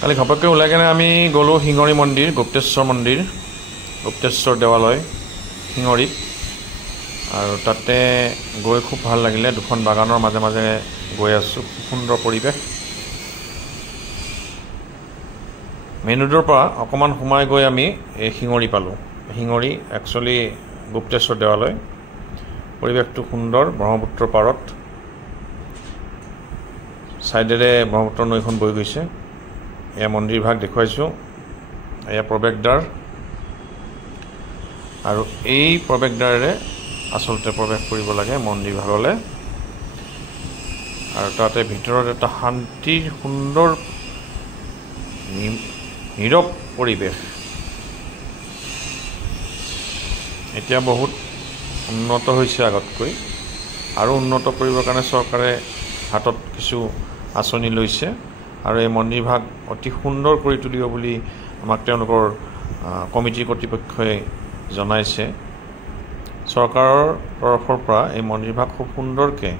কালি ঘপককৈ ওলাই কেনে আমি গ'লোঁ শিঙৰি মন্দিৰ, গুপ্তেশ্বৰ দেৱালয় শিঙৰিত। আৰু তাতে গৈ খুব ভাল লাগিলে। দুখন বাগানৰ মাজে মাজে গৈ আছোঁ, খুব সুন্দৰ পৰিৱেশ। মেইন ৰোডৰ পৰা অকণমান সোমাই গৈ আমি এই শিঙৰি পালোঁ। শিঙৰি একচুৱেলি গুপ্তেশ্বৰ দেৱালয়। পৰিৱেশটো সুন্দৰ, ব্ৰহ্মপুত্ৰৰ পাৰত, ছাইডেৰে ব্ৰহ্মপুত্ৰ নৈখন বৈ গৈছে। এয়া মন্দিৰ ভাগ দেখুৱাইছোঁ, এয়া প্ৰৱেশদ্বাৰ। আৰু এই প্ৰৱেশদ্বাৰেৰে আচলতে প্ৰৱেশ কৰিব লাগে মন্দিৰ ভাগলৈ। আৰু তাতে ভিতৰত এটা শান্তিৰ সুন্দৰ নীৰৱ পৰিৱেশ। এতিয়া বহুত উন্নত হৈছে আগতকৈ, আৰু উন্নত কৰিবৰ কাৰণে চৰকাৰে হাতত কিছু আঁচনি লৈছে। আৰু এই মন্দিৰ ভাগ অতি সুন্দৰ কৰি তুলিব বুলি আমাক তেওঁলোকৰ কমিটিৰ কৰ্তৃপক্ষই জনাইছে। চৰকাৰৰ তৰফৰ পৰা এই মন্দিৰ ভাগ খুব সুন্দৰকৈ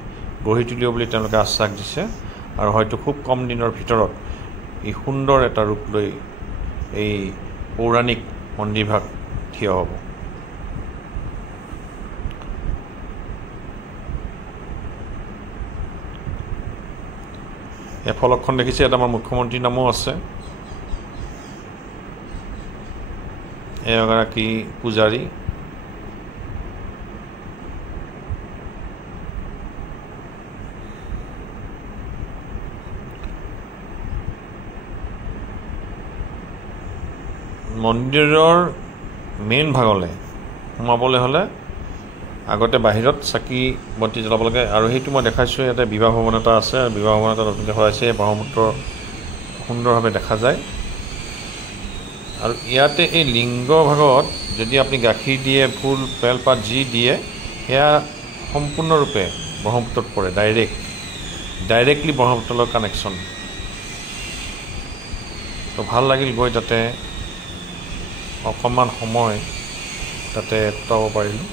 গঢ়ি তুলিব বুলি তেওঁলোকে আশ্বাস দিছে। আৰু হয়তো খুব কম দিনৰ ভিতৰত এই সুন্দৰ এটা ৰূপ লৈ এই পৌৰাণিক মন্দিৰ ভাগ থিয় হ'ব। এই ফলকখন দেখিছে, ইয়াত আমাৰ মুখ্যমন্ত্ৰীৰ নামো আছে। এগৰাকী পূজাৰী। মন্দিৰৰ মেইন ভাগলৈ সোমাবলৈ হ'লে আগতে বাহিৰত চাকি বন্তি জ্বলাব লাগে। আৰু সেইটো মই দেখাইছোঁ, ইয়াতে বিবাহ ভৱন এটা আছে। বিবাহ ভৱন এটা নতুনকৈ সজাইছে, ব্ৰহ্মপুত্ৰ সুন্দৰভাৱে দেখা যায়। আৰু ইয়াতে এই লিংগ ভাগত যদি আপুনি গাখীৰ দিয়ে, ফুল বেলপাত যি দিয়ে, সেয়া সম্পূৰ্ণৰূপে ব্ৰহ্মপুত্ৰত পৰে। ডাইৰেক্টলি ব্ৰহ্মপুত্ৰৰ কানেকশ্যন। তো ভাল লাগিল গৈ তাতে অকণমান সময় তাতে কটাব পাৰিলোঁ।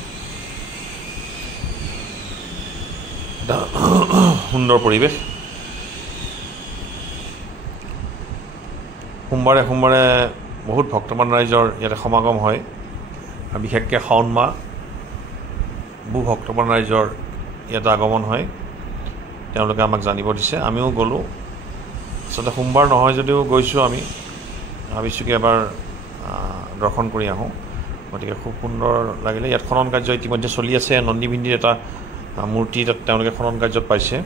সুন্দৰ পৰিৱেশ। সোমবাৰে সোমবাৰে বহুত ভক্তমান ৰাইজৰ ইয়াতে সমাগম হয়। আৰু বিশেষকৈ শাওণ মাহ বহু ভক্তমান ৰাইজৰ ইয়াতে আগমন হয়, তেওঁলোকে আমাক জানিব দিছে। আমিও গ'লোঁ। আচলতে সোমবাৰ নহয় যদিও গৈছোঁ। আমি ভাবিছোঁ কি এবাৰ দৰ্শন কৰি আহোঁ। গতিকে খুব সুন্দৰ লাগিলে। ইয়াত খনন কাৰ্য ইতিমধ্যে চলি আছে। নন্দীভিন্দিৰ এটা মূৰ্তি তাত তেওঁলোকে খনন কাৰ্যত পাইছে।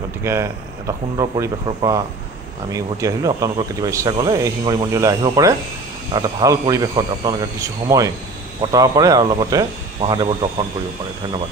গতিকে এটা সুন্দৰ পৰিৱেশৰ পৰা আমি উভতি আহিলোঁ। আপোনালোকৰ কেতিয়াবা ইচ্ছা গ'লে এই শিঙৰি মন্দিৰলৈ আহিব পাৰে। আৰু এটা ভাল পৰিৱেশত আপোনালোকে কিছু সময় কটাব পাৰে আৰু লগতে মহাদেৱৰ দৰ্শন কৰিব পাৰে। ধন্যবাদ।